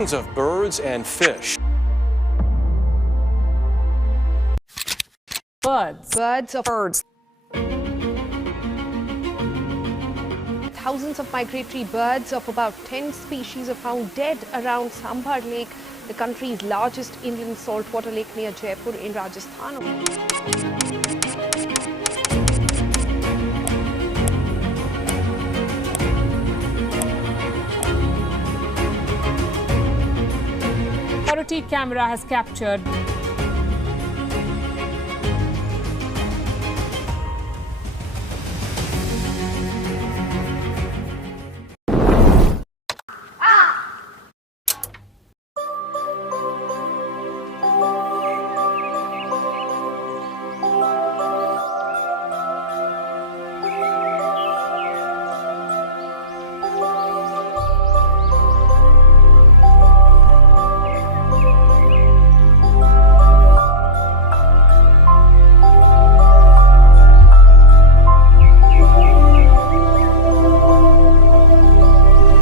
of birds and fish. Birds. Birds of birds. Thousands of migratory birds of about 10 species are found dead around Sambar Lake, the country's largest inland saltwater lake near Jaipur in Rajasthan. Security camera has captured